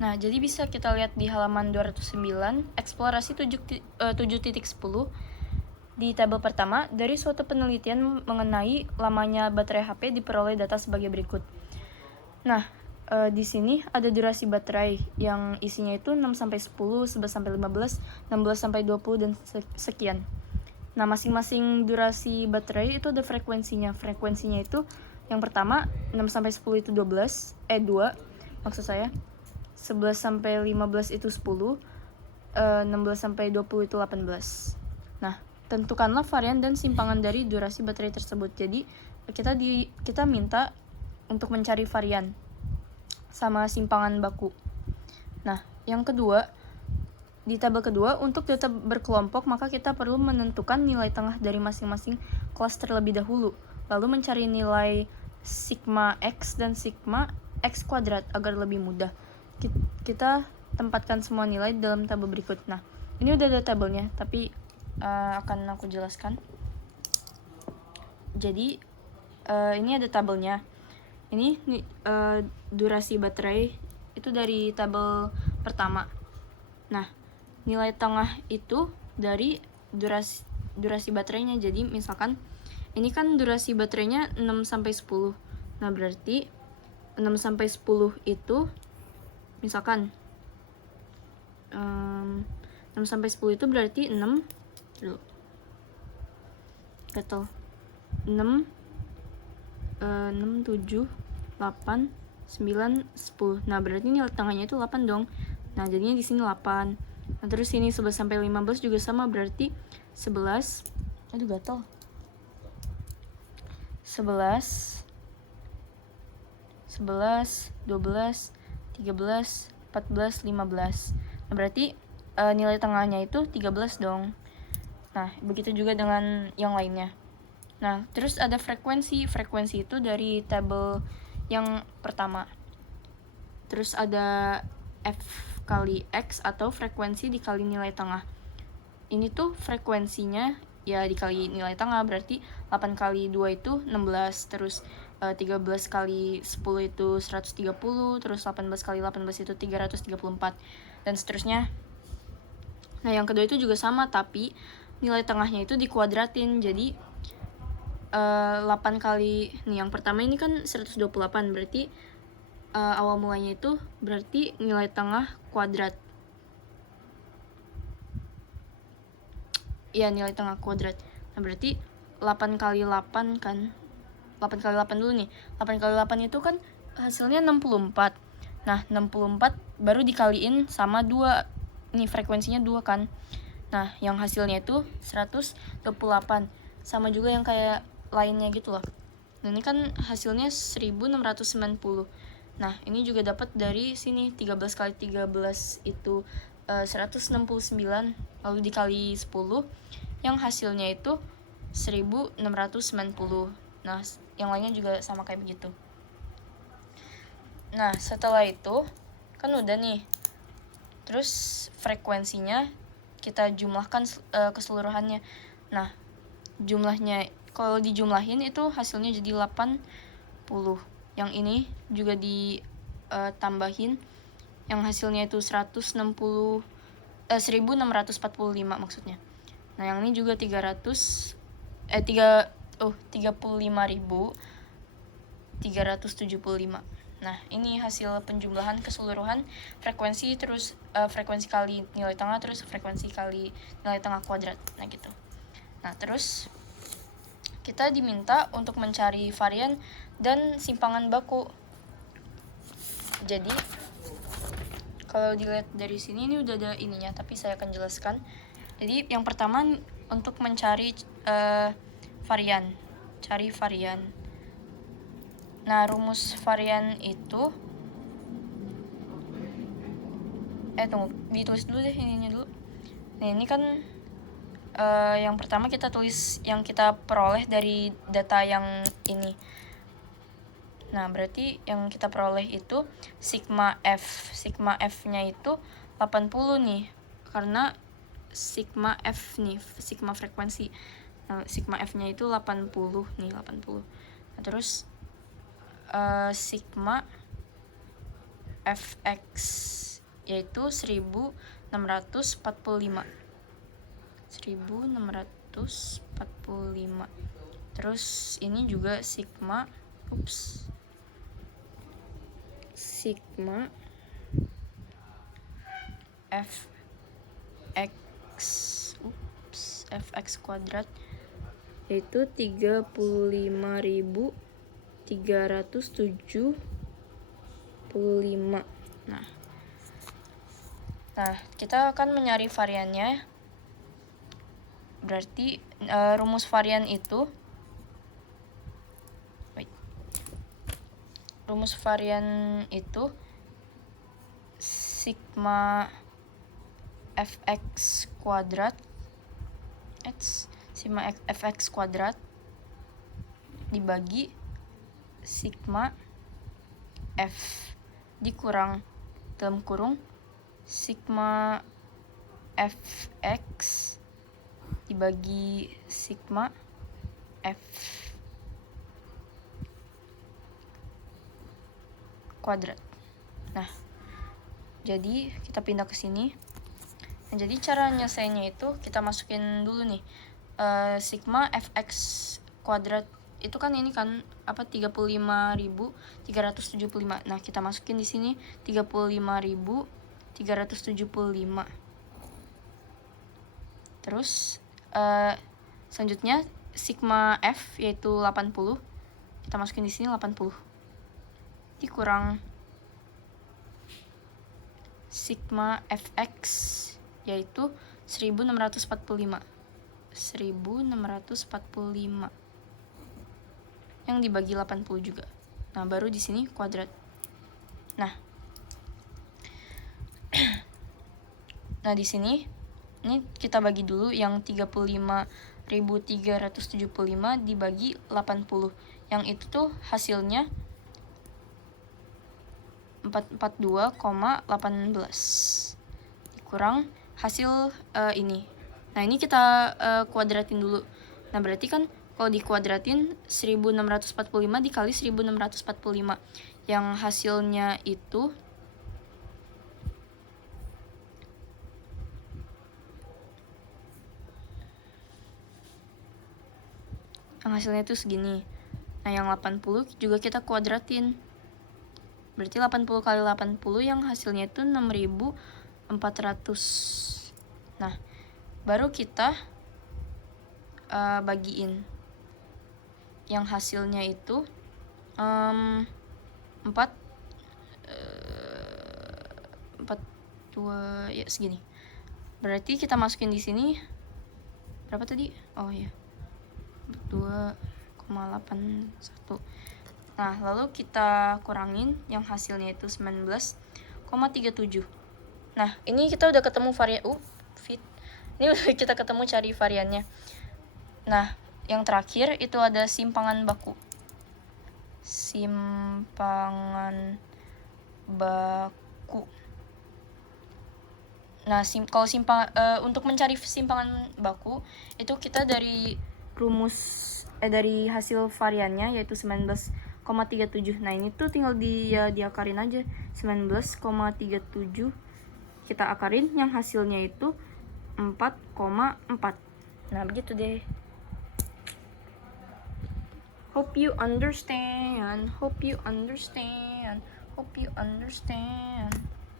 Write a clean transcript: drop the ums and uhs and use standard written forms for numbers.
Nah, jadi bisa kita lihat di halaman 209, eksplorasi 7.10. Di tabel pertama, dari suatu penelitian mengenai lamanya baterai HP diperoleh data sebagai berikut. Nah, di sini ada durasi baterai yang isinya itu 6-10, 11-15, 16-20, dan sekian. Nah, masing-masing durasi baterai itu ada frekuensinya. Frekuensinya itu yang pertama 6-10 itu 2 maksud saya. 11-15 itu 10, 16-20 itu 18. Nah, tentukanlah varian dan simpangan dari durasi baterai tersebut. Jadi, kita minta untuk mencari varian sama simpangan baku. Nah, yang kedua, di tabel kedua, untuk data berkelompok, maka kita perlu menentukan nilai tengah dari masing-masing kelas terlebih dahulu, lalu mencari nilai sigma X dan sigma X kuadrat agar lebih mudah. Kita tempatkan semua nilai dalam tabel berikut. Nah, ini udah ada tabelnya, tapi akan aku jelaskan. Jadi, ini ada tabelnya. Ini durasi baterai itu dari tabel pertama. Nah, nilai tengah itu dari durasi baterainya. Jadi misalkan ini kan durasi baterainya 6-10. Nah, berarti 6-10 itu misalkan 6-10 itu berarti 6 dulu. Gatel. 6 7 8 9 10. Nah, berarti nilai tengahnya itu 8 dong. Nah, jadinya di sini 8. Nah, terus sini 11-15 juga sama, berarti 11. Aduh, gatel. 11 12 13 14 15. Nah, berarti nilai tengahnya itu 13 dong. Nah, begitu juga dengan yang lainnya. Nah, terus ada frekuensi. Frekuensi itu dari tabel yang pertama. Terus ada F kali X atau frekuensi dikali nilai tengah. Ini tuh frekuensinya ya dikali nilai tengah, berarti 8 kali 2 itu 16, terus 13 kali 10 itu 130, terus 18 kali 18 itu 334, dan seterusnya. Nah, yang kedua itu juga sama, tapi nilai tengahnya itu dikuadratin. Jadi 8 kali nih, yang pertama ini kan 128, berarti awal mulanya itu berarti nilai tengah kuadrat. Ya, nilai tengah kuadrat. Nah, berarti 8 kali 8 kan. 8 kali 8 dulu nih. 8 kali 8 itu kan hasilnya 64. Nah, 64 baru dikaliin sama 2. Nih, frekuensinya 2 kan. Nah, yang hasilnya itu 128. Sama juga yang kayak lainnya gitu loh. Nah, ini kan hasilnya 1690. Nah, ini juga dapat dari sini 13 kali 13 itu 169, lalu dikali 10, yang hasilnya itu 1690. Nah, yang lainnya juga sama kayak begitu. Nah, setelah itu kan udah nih. Terus frekuensinya kita jumlahkan keseluruhannya. Nah, jumlahnya kalau dijumlahin itu hasilnya jadi 80. Yang ini juga ditambahin, yang hasilnya itu 1645 maksudnya. Nah, yang ini juga 35.375. Nah, ini hasil penjumlahan keseluruhan frekuensi, terus frekuensi kali nilai tengah, terus frekuensi kali nilai tengah kuadrat. Nah, gitu. Nah, terus kita diminta untuk mencari varian dan simpangan baku. Jadi, kalau dilihat dari sini ini udah ada ininya, tapi saya akan jelaskan. Jadi, yang pertama untuk mencari varian. Cari varian. Nah, rumus varian itu tunggu, ditulis dulu deh ininya dulu. Nah, ini kan yang pertama kita tulis yang kita peroleh dari data yang ini. Nah, berarti yang kita peroleh itu sigma F. Sigma F-nya itu 80 nih. Karena sigma F nih, sigma frekuensi. Nah, sigma F-nya itu 80 nih, 80. Nah, terus sigma Fx yaitu 1645. 1645. Terus ini juga sigma fx kuadrat yaitu 35.375. Nah, kita akan mencari variannya. Berarti rumus varian itu sigma fx kuadrat dibagi sigma f dikurang dalam kurung sigma fx dibagi sigma f kuadrat. Nah, jadi kita pindah ke sini. Nah, jadi cara nyelesainnya itu kita masukin dulu nih sigma fx kuadrat itu kan ini kan 35.375. Nah, kita masukin di sini 35.375. Terus selanjutnya sigma f yaitu 80. Kita masukin di sini 80. Dikurang sigma fx yaitu 1645 yang dibagi 80 juga. Nah, baru di sini kuadrat. Nah, di sini ini kita bagi dulu yang 35.375 dibagi 80. Yang itu tuh hasilnya 442,18 dikurang hasil ini. Nah, ini kita kuadratin dulu. Nah, berarti kan kalau dikuadratin 1645 dikali 1645 yang hasilnya itu segini. Nah, yang 80 juga kita kuadratin. Berarti 80 kali 80 yang hasilnya itu 6.400. Nah, baru kita bagiin. Yang hasilnya itu 4 2 ya segini. Berarti kita masukin di sini berapa tadi? Oh ya. 2,81. Nah, lalu kita kurangin yang hasilnya itu 19,37. Nah, ini kita udah ketemu varian Ini udah kita ketemu cari variannya. Nah, yang terakhir itu ada simpangan baku. Nah, kalau untuk mencari simpangan baku itu kita dari dari hasil variannya yaitu 19,37. Nah, ini tuh tinggal diakarin aja 19,37 kita akarin yang hasilnya itu 4,4. Nah, begitu deh. Hope you understand.